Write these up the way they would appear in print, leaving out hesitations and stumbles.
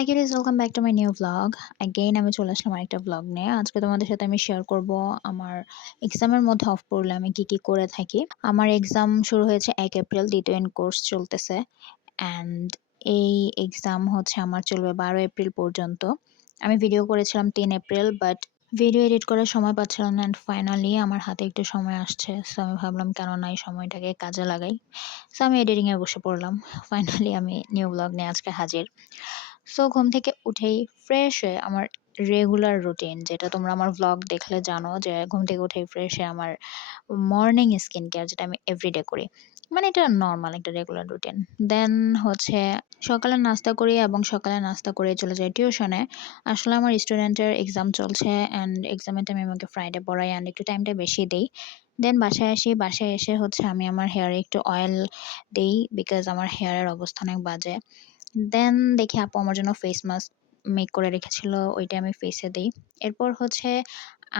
Hi guys, welcome back to my new vlog. Again আমি চলে আসলাম আরেকটা ভ্লগ নিয়ে। আজকে তোমাদের সাথে আমি শেয়ার করব আমার এক্সামের মধ্যে অফ পড়লে আমি কি করে থাকি। আমার এক্সাম শুরু হয়েছে ১ এপ্রিল, দ্বিতীয় এন্ড কোর্স চলতেছে। অ্যান্ড এই এক্সাম হচ্ছে আমার চলবে ১২ এপ্রিল পর্যন্ত। আমি ভিডিও করেছিলাম ৩ এপ্রিল, বাট ভিডিও এডিট করার সময় পাচ্ছিলাম না। অ্যান্ড ফাইনালি আমার হাতে একটু সময় আসছে। সো আমি ভাবলাম কেন না এই সময়টাকে কাজে লাগাই। সো আমি এডিটিংয়ে বসে পড়লাম। ফাইনালি আমি নিউ ভ্লগ নিয়ে আজকে হাজির। সো ঘুম থেকে উঠেই ফ্রেশ হয়ে আমার রেগুলার রুটিন, যেটা তোমরা আমার ভ্লগ দেখলে জানো যে ঘুম থেকে উঠেই ফ্রেশ হয়ে আমার মর্নিং স্কিন কেয়ার, যেটা আমি এভরিডে করি। মানে এটা নরমাল একটা রেগুলার রুটিন। দেন হচ্ছে সকালে নাস্তা করি এবং সকালে নাস্তা করে চলে যাই টিউশনে। আসলে আমার স্টুডেন্টের এক্সাম চলছে অ্যান্ড এক্সামের টাইমে আমাকে ফ্রাইডে পড়াই অ্যান্ড একটু টাইমটা বেশি দেই। দেন বাসায় আসি। বাসায় এসে হচ্ছে আমি আমার হেয়ারে একটু অয়েল দেই, বিকজ আমার হেয়ারের অবস্থা অনেক বাজে। দেন দেখি আপু আমার জন্য ফেস মাস্ক মেক করে রেখেছিল, ওইটা আমি ফেসে দেই। এরপর হচ্ছে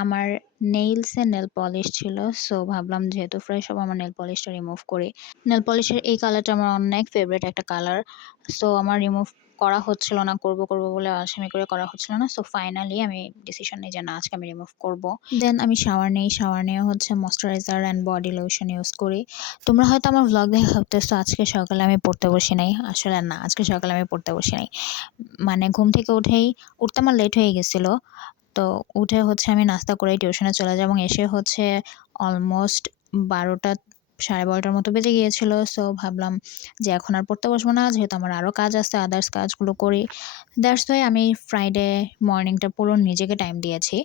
আমার নেইলসে নেল পলিশ ছিল। সো ভাবলাম যেহেতু ফ্রেশ হবো, আমার নেল পলিশটা রিমুভ করি। নেল পলিশের এই কালারটা আমার অনেক ফেভারিট একটা কালার। সো আমার রিমুভ করা হচ্ছিল না, করব বলে আলসেমি করে করা হচ্ছিল না। সো ফাইনালি আমি ডিসিশন নিই যে না, আজকে আমি রিমুভ করব। দেন আমি শাওয়ার নেই। শাওয়ার নিয়ে হচ্ছে moisturiser and body lotion use করি। তোমরা হয়তো আমার ভ্লগ দেখে ভাবতেছো আজকে সকালে আমি পড়তে বসি নাই। আসলে না, আজকে সকালে আমি পড়তে বসি নাই। মানে ঘুম থেকে উঠতে আমার লেট হয়ে গেছিল। তো উঠে হচ্ছে আমি নাস্তা করেই টিউশনে চলে যাই এবং এসে হচ্ছে অলমোস্ট ১২টা ১২:৩০টার মতো বেজে গিয়েছিল। সো ভাবলাম যে এখন আর পড়তে বসবো না, যেহেতু আমার আরও কাজ আছে, আদার্স কাজগুলো করি। দ্যাটস ওয়াই আমি ফ্রাইডে মর্নিংটা পুরো নিজেকে টাইম দিয়েছি।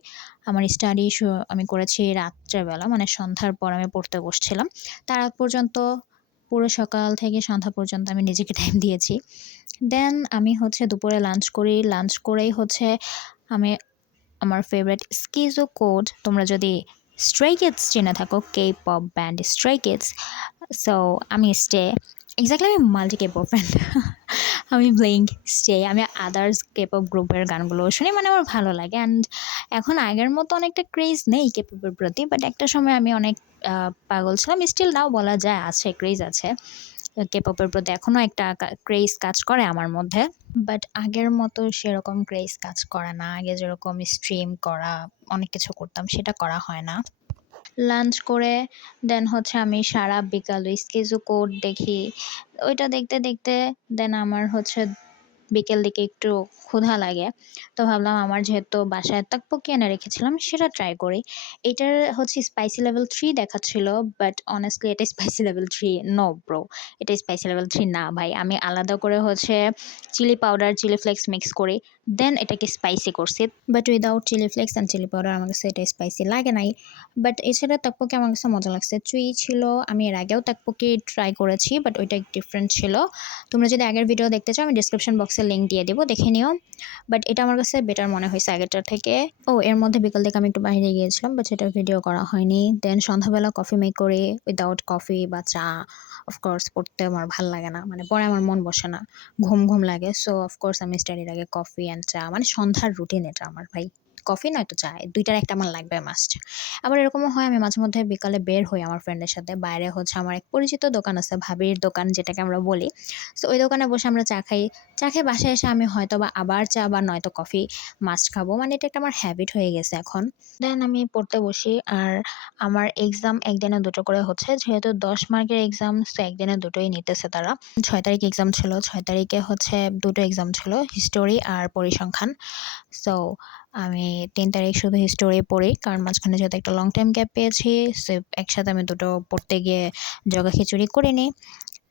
আমার স্টাডি আমি করেছি রাত্রেবেলা, মানে সন্ধ্যার পর আমি পড়তে বসছিলাম। তার আগ পর্যন্ত পুরো সকাল থেকে সন্ধ্যা পর্যন্ত আমি নিজেকে টাইম দিয়েছি। দেন আমি হচ্ছে দুপুরে লাঞ্চ করি। লাঞ্চ করেই হচ্ছে আমি আমার ফেভারিট স্কিজো কোড, তোমরা যদি স্ট্রে কিডস চিনে থাকো, K pop band স্ট্রে kids, so আমি স্টে, এক্স্যাক্টলি আমি মাল্টি কে পপ ব্যান্ড আমি ব্লিঙ্ক, স্টে, আমি আদার্স কে পপ গ্রুপের গানগুলো শুনি, মানে আমার ভালো লাগে। অ্যান্ড এখন আগের মতো অনেকটা ক্রেজ নেই কে পপের প্রতি, বাট একটা সময় আমি অনেক পাগল ছিলাম। স্টিল নাও বলা যায় আছে, ক্রেজ আছে কে পপের প্রতি, এখনও একটা ক্রেজ কাজ করে আমার মধ্যে। বাট আগের মতো সেরকম ক্রেজ কাজ করে না। আগে যেরকম স্ট্রিম করা, অনেক কিছু করতাম, সেটা করা হয় না। লাঞ্চ করে দেন হচ্ছে আমি সারা বিকাল ওই স্কেজু কোড দেখি। ওইটা দেখতে দেখতে দেন আমার হচ্ছে বিকেল দিকে একটু ক্ষুধা লাগে। তো ভাবলাম আমার যেহেতু বাসায় তাকপোকি এনে রেখেছিলাম, সেটা ট্রাই করি। এটার হচ্ছে স্পাইসি লেভেল 3 দেখাচ্ছিল, বাট অনেস্টলি এটা স্পাইসি লেভেল 3 নো ব্রো, এটা স্পাইসি লেভেল 3 না ভাই। আমি আলাদা করে হচ্ছে chilli powder, chilli flakes mix করে দেন এটাকে স্পাইসি করছি। But without chilli flakes and chilli powder আমার কাছে এটা স্পাইসি লাগে নাই। বাট এছাড়া তাকপোকি আমার কাছে মজা লাগছে। চুই ছিল, আমি এর আগেও তাকপোকি ট্রাই করেছি, বাট ওইটা ডিফারেন্ট ছিল। তোমরা যদি আগের ভিডিও দেখতে চাও, আমি ডিসক্রিপশন বক্সে লিঙ্ক দিয়ে দেবো, দেখে নিও। বাট এটা আমার কাছে বেটার মনে হয়েছে আগেরটার থেকে। এর মধ্যে বিকাল থেকে আমি একটু বাইরে গিয়েছিলাম, বাট সেটার ভিডিও করা হয়নি। দেন সন্ধ্যাবেলা কফি মেক করে, উইদাউট কফি বা চা অফকোর্স পড়তে আমার ভাল লাগে না, মানে পরে আমার মন বসে না, ঘুম ঘুম লাগে। সো অফকোর্স আমি স্টাডির আগে কফি অ্যান্ড চা, মানে সন্ধ্যার রুটিন এটা আমার ভাই। কফি নয়তো চা, দুইটার একটা আমার লাগবে মাস্ট। আবার এরকমও হয় আমি মাঝে মধ্যে বিকালে বের হই আমার ফ্রেন্ডের সাথে। বাইরে হচ্ছে আমার এক পরিচিত দোকান আছে, ভাবির দোকান যেটাকে আমরা বলি। সো ওই দোকানে বসে আমরা চা খাই। চা খেয়ে বাসায় এসে আমি হয়তো বা আবার চা বা নয়তো কফি মাস্ট খাবো, মানে এটা একটা আমার হ্যাবিট হয়ে গেছে এখন। দেন আমি পড়তে বসি। আর আমার এক্সাম একদিনে দুটো করে হচ্ছে, যেহেতু 10 মার্কের এক্সাম, সো একদিনে দুটোই নিতেছে তারা। 6 তারিখ এক্সাম ছিল, 6 তারিখে হচ্ছে দুটো এক্সাম ছিল, হিস্টোরি আর পরিসংখ্যান। সো আমি 3 তারিখ শুধু হিস্টোরি পড়ি, কারণ মাঝখানে যেহেতু একটা লং টাইম গ্যাপ পেয়েছি, সো একসাথে আমি দুটো পড়তে গিয়ে জগা খিচুড়ি করিনি।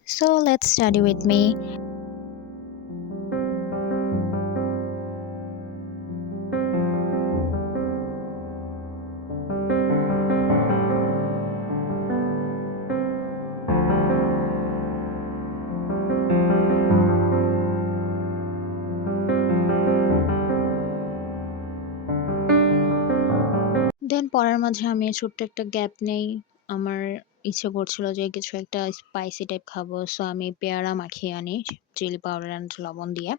So let's study with me. দেন পড়ার মাঝে আমি ছোট্ট একটা গ্যাপ নেই। আমার ইচ্ছে করছিল যে কিছু একটা স্পাইসি টাইপ খাবো। সো আমি পেয়ারা মাখিয়ে আনি চিলি পাউডার অ্যান্ড লবণ দিয়ে।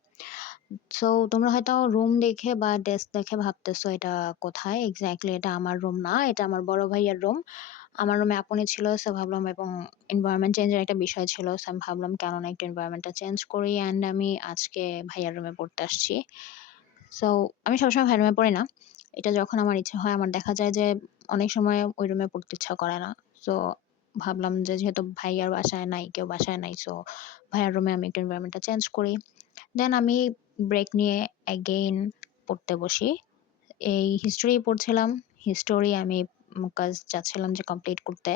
সো তোমরা হয়তো রুম দেখে বা ডেস্ক দেখে ভাবতেছো এটা কোথায়? এক্সাক্টলি এটা আমার রুম না, এটা আমার বড় ভাইয়ের রুম। আমার রুমে আপনি ছিল, সো ভাবলাম, এবং এনভায়রনমেন্ট চেঞ্জের একটা বিষয় ছিল। সো আমি ভাবলাম কেন না একটু এনভায়রনমেন্টটা চেঞ্জ করি, অ্যান্ড আমি আজকে ভাইয়ার রুমে পড়তে আসছি। সো আমি সবসময় ভাইয়ার রুমে পড়ি না। এটা যখন আমার ইচ্ছা হয়, আমার দেখা যায় যে অনেক সময় ওই রুমে পড়তে ইচ্ছা করে না। সো ভাবলাম যে যেহেতু ভাইয়ার বাসায় নাই, কেউ বাসায় নাই, সো ভাইয়ার রুমে আমি একটু এনভায়রনমেন্টটা চেঞ্জ করি। দেন আমি ব্রেক নিয়ে এগেইন পড়তে বসি। এই হিস্ট্রি পড়ছিলাম। হিস্টোরি আমি কাজ চাচ্ছিলাম যে কমপ্লিট করতে।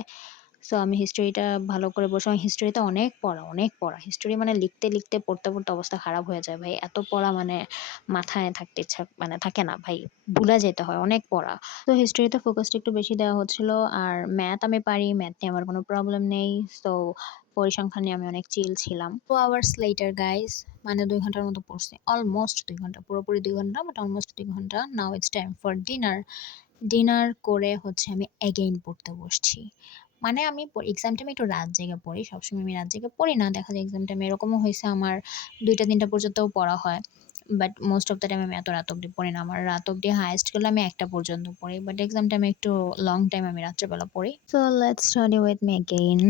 সো আমি হিস্ট্রিটা ভালো করে বসে, আমার হিস্ট্রিতে অনেক পড়া, অনেক পড়া। হিস্ট্রি মানে লিখতে, লিখতে, পড়তে, পড়তে অবস্থা খারাপ হয়ে যায় ভাই। এত পড়া মানে মাথায় থাকতে ইচ্ছা মানে থাকে না ভাই। ভুলে যেতে হয়, অনেক পড়া। তো হিস্ট্রিতে ফোকাসটা একটু বেশি দেওয়া হচ্ছিল। আর ম্যাথ আমি পারি, ম্যাথ নিয়ে আমার কোনো প্রবলেম নেই। সো পরিসংখ্যান নিয়ে আমি অনেক চিল ছিলাম। 2 আওয়ার্স লেটার গাইস, মানে ২ ঘন্টার মতো পড়ছি। অলমোস্ট ২ ঘন্টা, পুরোপুরি ২ ঘন্টা, বাট অলমোস্ট ২ ঘন্টা। Now it's time for dinner. Dinner করে হচ্ছে আমি এগেইন পড়তে বসছি। মানে আমি এক্সাম টাইমে একটু রাত জেগে পড়ি। সবসময় আমি রাত জেগে পড়ি না। দেখা যায় এক্সাম টাইমে এরকমও হইছে আমার ২টা-৩টা পর্যন্তও পড়া হয়। But most of the time আমি এত রাত অব্দি পড়ি না। আমার রাত অব্দি হাইয়েস্ট গেলে আমি ১টা পর্যন্ত পড়ি। বাট এক্সাম টাইমে একটু লং টাইম আমি রাত্রেবেলা পড়ি। So let's study with me again.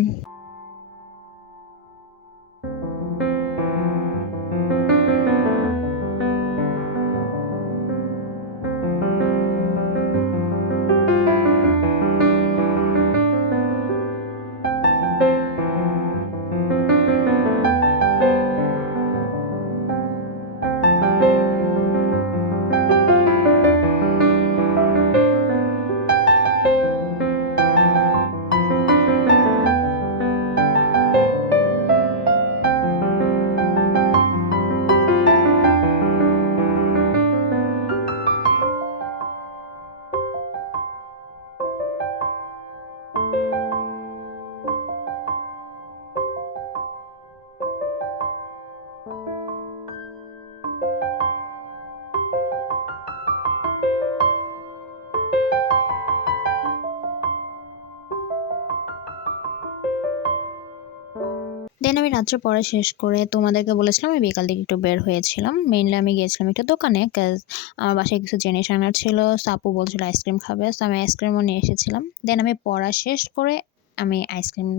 Then আমি রাত্রে পড়া শেষ করে তোমাদেরকে বলেছিলাম আমি বিকাল দিকে একটু বের হয়েছিলাম। মেইনলি আমি গিয়েছিলাম একটা দোকানে, কজ আমার বাসায় কিছু জিনিস আনার ছিল। সো আপু বলছিল আইসক্রিম খাবে। সো আমি আইসক্রিমও নিয়ে এসেছিলাম। দেন আমি পড়া শেষ করে আমি আইসক্রিম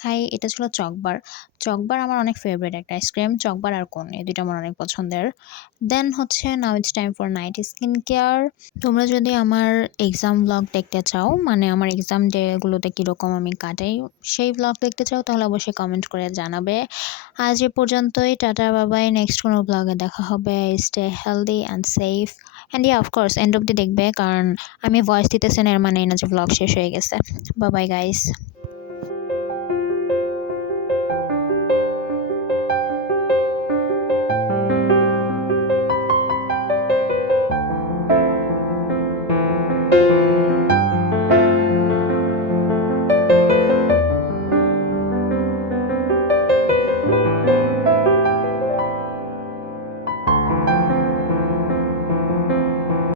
খাই। এটা ছিল চকবার। চকবার আমার অনেক ফেভারিট একটা আইসক্রিম। চকবার আর কোন, এই ২ টা আমার অনেক পছন্দের। দেন হচ্ছে now it's time for night skin care. তোমরা যদি আমার এক্সাম ভ্লগ দেখতে চাও, মানে আমার এক্সাম ডেগুলোতে কীরকম আমি কাটাই, সেই ভ্লগ দেখতে চাও, তাহলে অবশ্যই কমেন্ট করে জানাবে। আজ এ পর্যন্তই। Tata, bye-bye. নেক্সট কোনো ভ্লগে দেখা হবে। Stay healthy and safe. And of course end অব্দি দেখবে, কারণ আমি ভয়েস দিতেছি না এর মানে এই না যে ভ্লগ শেষ হয়ে গেছে। Bye-bye guys.